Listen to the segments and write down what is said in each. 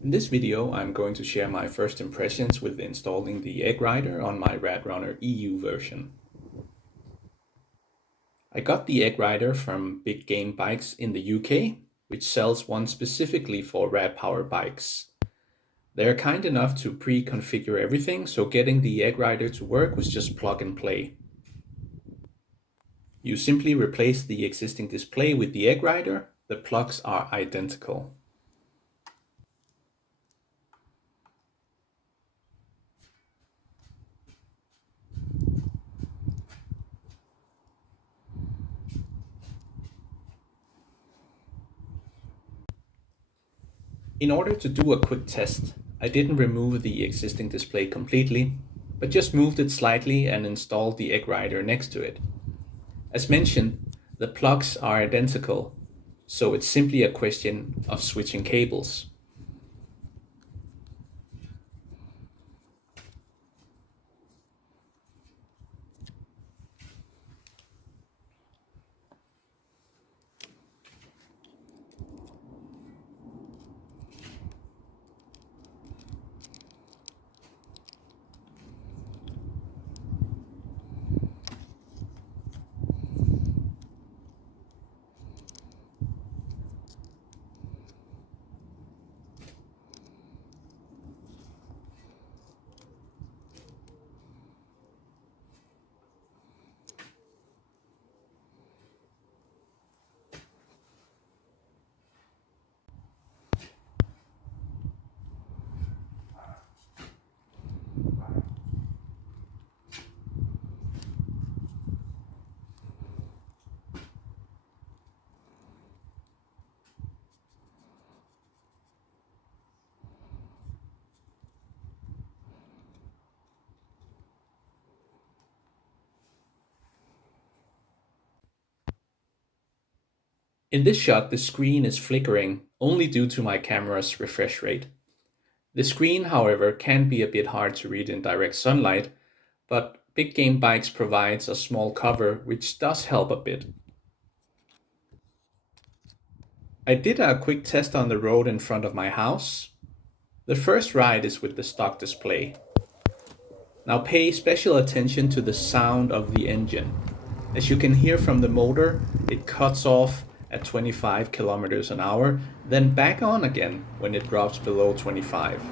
In this video, I'm going to share my first impressions with installing the EggRider on my Radrunner EU version. I got the EggRider from Big Game Bikes in the UK, which sells one specifically for Rad Power Bikes. They're kind enough to pre-configure everything, so getting the EggRider to work was just plug and play. You simply replace the existing display with the EggRider. The plugs are identical. In order to do a quick test, I didn't remove the existing display completely, but just moved it slightly and installed the EggRider next to it. As mentioned, the plugs are identical, so it's simply a question of switching cables. In this shot, the screen is flickering only due to my camera's refresh rate. The screen, however, can be a bit hard to read in direct sunlight, but Big Game Bikes provides a small cover which does help a bit. I did a quick test on the road in front of my house. The first ride is with the stock display. Now pay special attention to the sound of the engine. As you can hear from the motor, it cuts off at 25 kilometers an hour, then back on again when it drops below 25.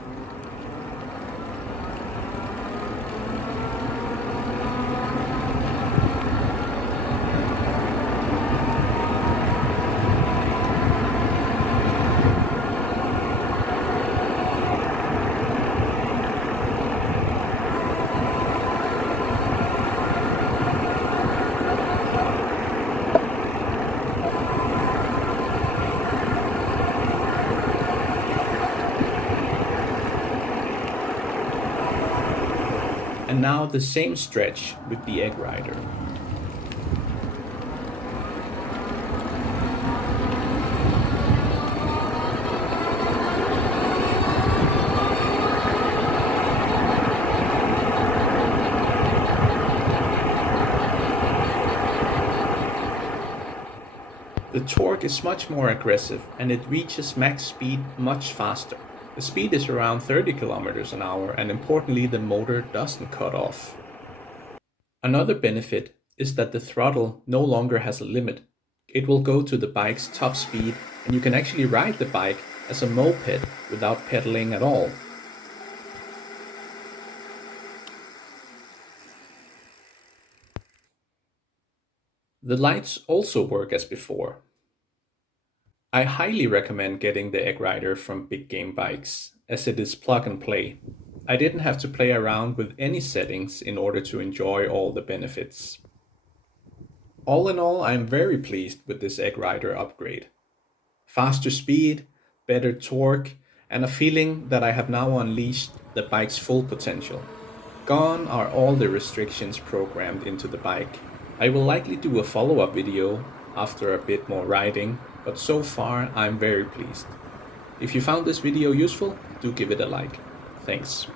And now the same stretch with the EggRider. The torque is much more aggressive and it reaches max speed much faster. The speed is around 30 kilometers an hour, and importantly, the motor doesn't cut off. Another benefit is that the throttle no longer has a limit. It will go to the bike's top speed, and you can actually ride the bike as a moped without pedaling at all. The lights also work as before. I highly recommend getting the EggRider from Big Game Bikes, as it is plug and play. I didn't have to play around with any settings in order to enjoy all the benefits. All in all, I'm very pleased with this EggRider upgrade. Faster speed, better torque, and a feeling that I have now unleashed the bike's full potential. Gone are all the restrictions programmed into the bike. I will likely do a follow-up video after a bit more riding, but so far I'm very pleased. If you found this video useful, do give it a like. Thanks.